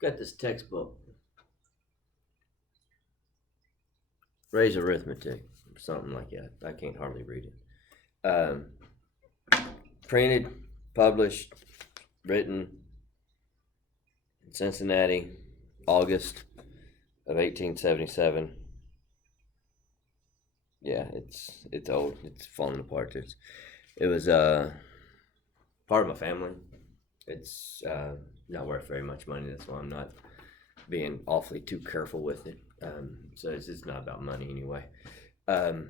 Got this textbook, Ray's Arithmetic, or something like that. I can't hardly read it. Printed, published, written in Cincinnati, August of 1877. Yeah, it's old. It's falling apart. It was part of my family. It's not worth very much money. That's why I'm not being awfully too careful with it. So it's not about money anyway. Um,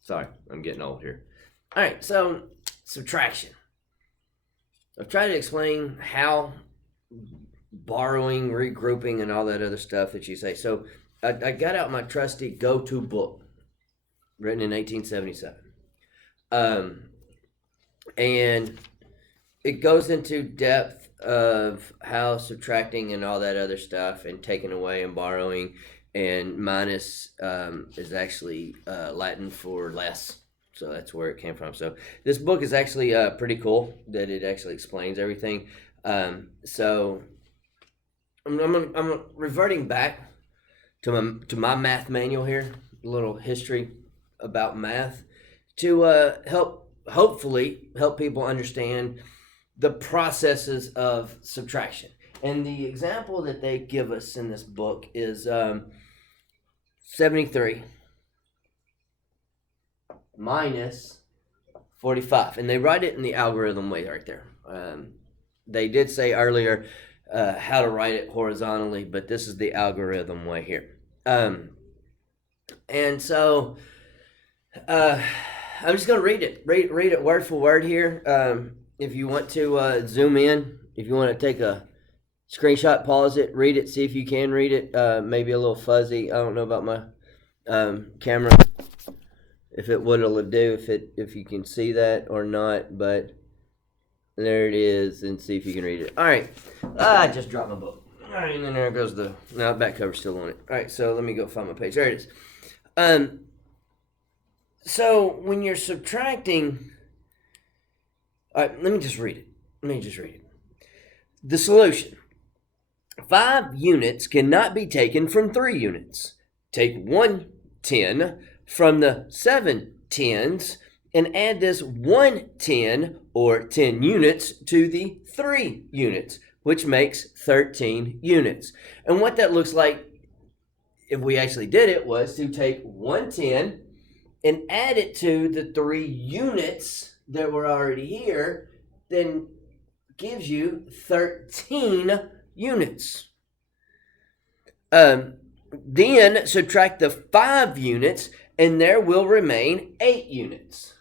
sorry, I'm getting old here. All right, so subtraction. I've tried to explain how borrowing, regrouping, and all that other stuff that you say. So I got out my trusty go-to book, written in 1877. And it goes into depth of how subtracting and all that other stuff and taking away and borrowing and minus is actually Latin for less. So that's where it came from. So this book is actually pretty cool that it actually explains everything. So I'm reverting back to my math manual here, a little history about math to hopefully help people understand the processes of subtraction. And the example that they give us in this book is 73 minus 45. And they write it in the algorithm way right there. They did say earlier how to write it horizontally, but this is the algorithm way here. And so I'm just going to read it. Read it word for word here. If you want to zoom in, if you want to take a screenshot, pause it, read it, see if you can read it. Maybe a little fuzzy. I don't know about my camera, if it what'll do, if you can see that or not. But there it is, and see if you can read it. All right. I just dropped my book. All right, and then there goes the back cover's still on it. All right, so let me go find my page. There it is. So when you're subtracting, all right, let me just read it. The solution. 5 units cannot be taken from 3 units. Take 1 10 from the 7 tens and add this 1 10 or 10 units to the 3 units, which makes 13 units. And what that looks like, if we actually did it, was to take 1 10 and add it to the 3 units that were already here, then gives you 13 units. Then subtract the 5 units, and there will remain 8 units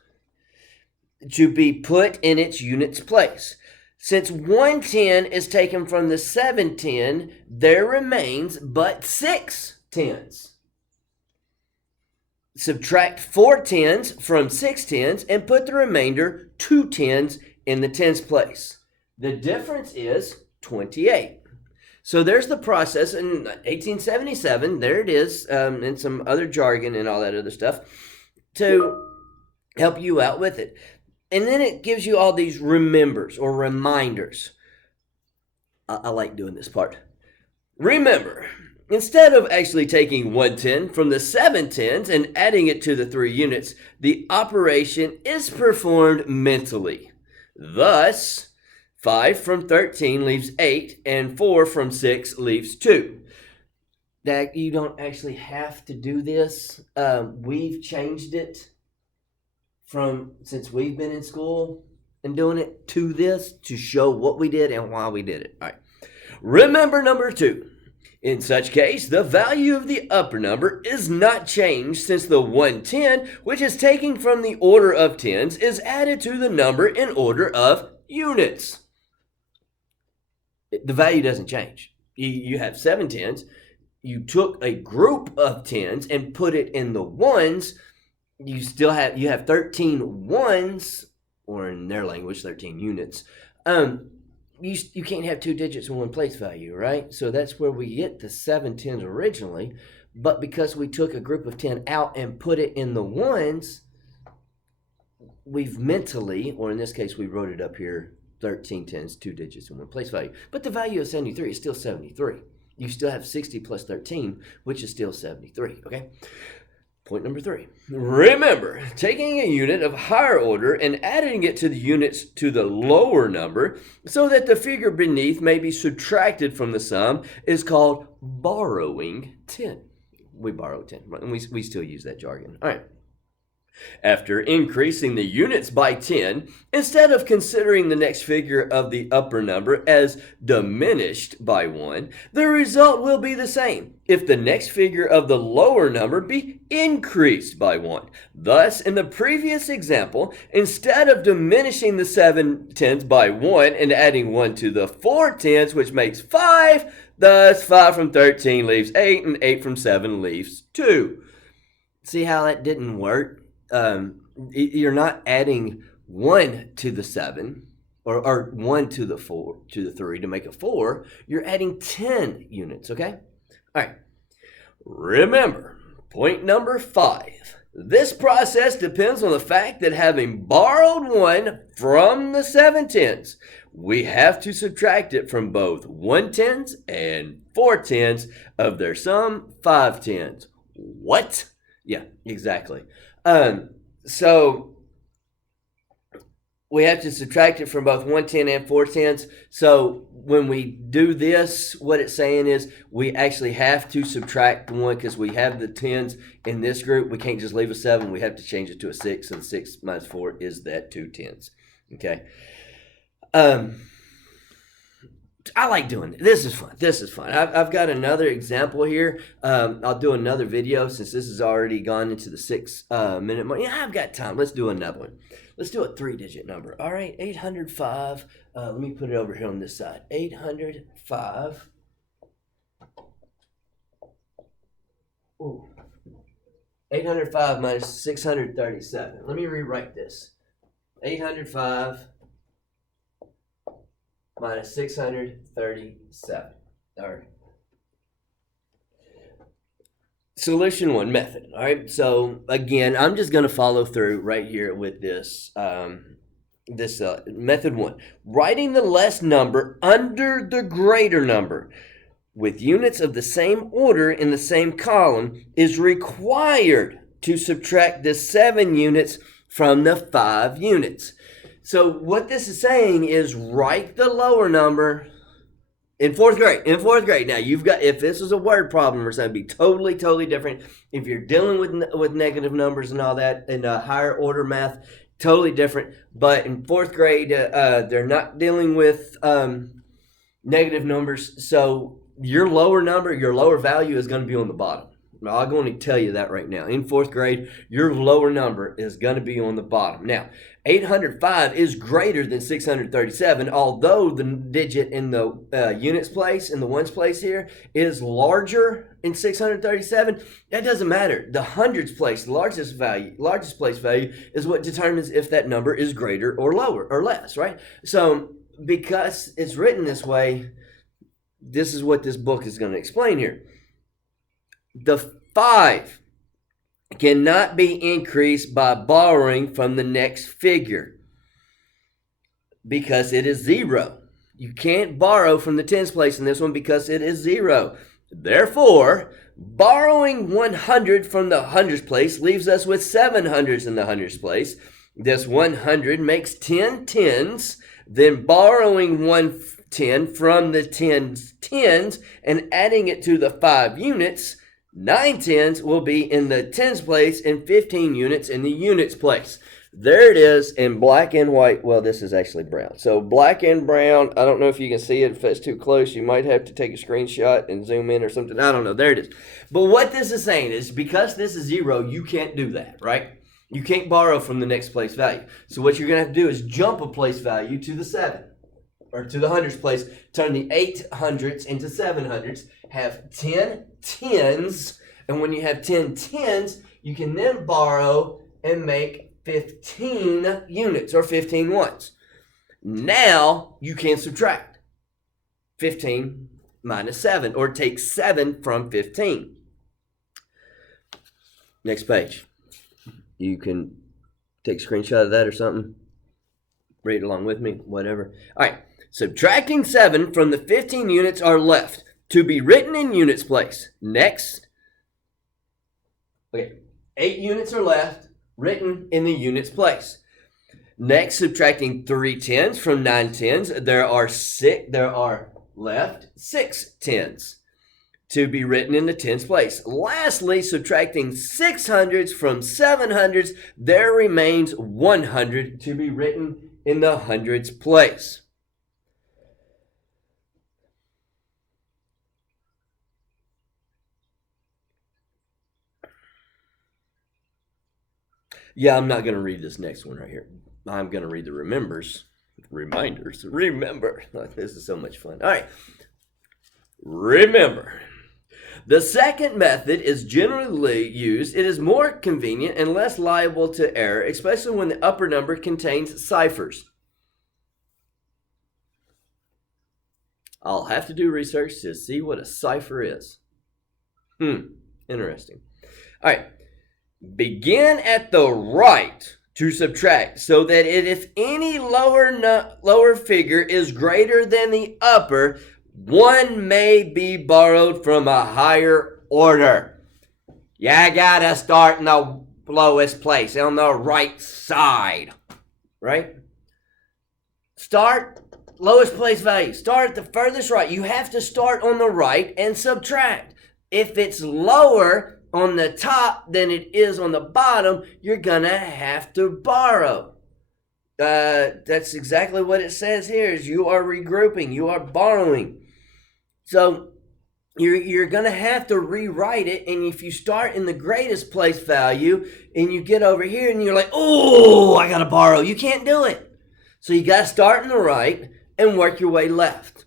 to be put in its units place. Since 1 10 is taken from the 7 10, there remains but 6 tens. Subtract 4 tens from 6 tens and put the remainder 2 tens in the tens place. The difference is 28. So there's the process in 1877. There it is, and some other jargon and all that other stuff to help you out with it. And then it gives you all these remembers or reminders. I like doing this part. Remember, instead of actually taking 1 10 from the 7 tens and adding it to the 3 units, the operation is performed mentally. Thus, 5 from 13 leaves 8, and 4 from 6 leaves 2. That you don't actually have to do this. We've changed it since we've been in school and doing it to this to show what we did and why we did it. All right. Remember number 2. In such case, the value of the upper number is not changed since the 1 10, which is taken from the order of tens, is added to the number in order of units. The value doesn't change. You have 7 tens. You took a group of tens and put it in the ones. You have 13 ones, or in their language, 13 units. You can't have 2 digits in one place value, right? So that's where we get the 7 tens originally. But because we took a group of 10 out and put it in the ones, we've mentally, or in this case, we wrote it up here 13 tens, 2 digits, and 1 place value. But the value of 73 is still 73. You still have 60 plus 13, which is still 73, okay? Point number 3. Remember, taking a unit of higher order and adding it to the units to the lower number so that the figure beneath may be subtracted from the sum is called borrowing 10. We borrow 10, and we still use that jargon. All right. After increasing the units by 10, instead of considering the next figure of the upper number as diminished by 1, the result will be the same if the next figure of the lower number be increased by 1. Thus, in the previous example, instead of diminishing the 7 tens by 1 and adding 1 to the 4 tens, which makes 5, thus 5 from 13 leaves 8, and 8 from 7 leaves 2. See how that didn't work? You're not adding 1 to the 7 or 1 to the 4 to the 3 to make a 4. You're adding 10 units, okay? All right. Remember, point number 5. This process depends on the fact that having borrowed 1 from the 7 tens, we have to subtract it from both 1 tens and 4 tens of their sum 5 tens. What? Yeah, exactly. So we have to subtract it from both 1 10 and 4 tens. So when we do this, what it's saying is we actually have to subtract 1 because we have the tens in this group. We can't just leave a 7. We have to change it to a 6, and 6 minus 4 is that 2 tens. Okay. I like doing it. This is fun. I've got another example here. I'll do another video since this has already gone into the 6-minute mark. Yeah, I've got time. Let's do another one. Let's do a 3-digit number. All right, 805. Let me put it over here on this side. 805. Ooh. 805 minus 637. Let me rewrite this. 805 minus 637. All right. Solution 1 method. All right. So again, I'm just going to follow through right here with this. Method 1. Writing the less number under the greater number with units of the same order in the same column is required to subtract the 7 units from the 5 units. So what this is saying is write the lower number in fourth grade. Now you've got, if this is a word problem or something, it'd be totally different. If you're dealing with negative numbers and all that in higher order math, totally different. But in 4th grade, they're not dealing with negative numbers. So your lower number, your lower value is going to be on the bottom. I'm going to tell you that right now. In 4th grade, your lower number is going to be on the bottom. Now, 805 is greater than 637, although the digit in the units place, in the ones place here, is larger in 637. That doesn't matter. The hundreds place, the largest place value, is what determines if that number is greater or lower or less, right? So, because it's written this way, this is what this book is going to explain here. The 5 cannot be increased by borrowing from the next figure because it is 0. You can't borrow from the tens place in this one because it is 0. Therefore, borrowing 100 from the hundreds place leaves us with 7 hundreds in the hundreds place. This 100 makes 10 tens. Then borrowing 110 from the tens and adding it to the 5 units, 9 tens will be in the tens place and 15 units in the units place. There it is in black and white. Well, this is actually brown. So black and brown. I don't know if you can see it. If it's too close, you might have to take a screenshot and zoom in or something. I don't know. There it is. But what this is saying is because this is 0, you can't do that, right? You can't borrow from the next place value. So what you're going to have to do is jump a place value to the 7 or to the hundreds place, turn the 800s into 700s, have 10 tens, and when you have 10 tens, you can then borrow and make 15 units or 15 ones. Now you can subtract 15 minus 7 or take 7 from 15. Next page. You can take a screenshot of that or something. read along with me, whatever. All right, subtracting 7 from the 15 units are left to be written in units place. Next, okay, 8 units are left, written in the units place. Next, subtracting 3 tens from 9 tens, there are left 6 tens to be written in the tens place. Lastly, subtracting 6 hundreds from 7 hundreds, there remains 100 to be written in the hundreds place. Yeah, I'm not going to read this next one right here. I'm going to read the reminders. Remember. This is so much fun. All right. Remember. The second method is generally used. It is more convenient and less liable to error, especially when the upper number contains ciphers. I'll have to do research to see what a cipher is. Interesting. All right. Begin at the right to subtract so that if any lower figure is greater than the upper, one may be borrowed from a higher order. You gotta start in the lowest place, on the right side, right? Start lowest place value. Start at the furthest right. You have to start on the right and subtract. If it's lower on the top than it is on the bottom, you're gonna have to borrow. That's exactly what it says here, is you are regrouping, you are borrowing. So you're gonna have to rewrite it, and if you start in the greatest place value and you get over here and you're like, oh, I gotta borrow, you can't do it. So you gotta start in the right and work your way left.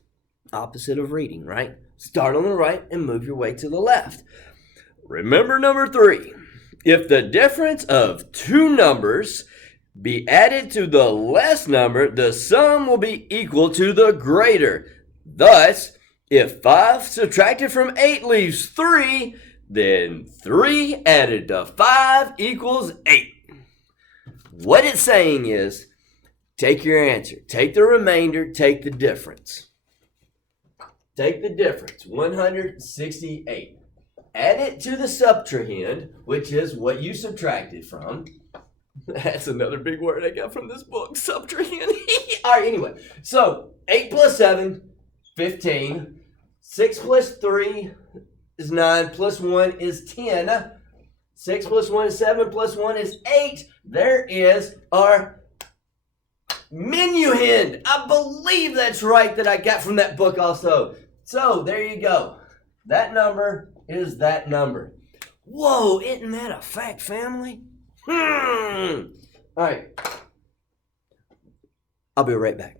Opposite of reading, right? Start on the right and move your way to the left. Remember number 3. If the difference of two numbers be added to the less number, the sum will be equal to the greater. Thus, if 5 subtracted from 8 leaves 3, then 3 added to 5 equals 8. What it's saying is, take your answer. Take the remainder, take the difference. Take the difference, 168. Add it to the subtrahend, which is what you subtracted from. That's another big word I got from this book, subtrahend. All right, anyway. So, 8 plus 7, 15. 6 plus 3 is 9, plus 1 is 10. 6 plus 1 is 7, plus 1 is 8. There is our minuend. I believe that's right, that I got from that book also. So, there you go. That number is that number. Whoa, isn't that a fact, family? All right. I'll be right back.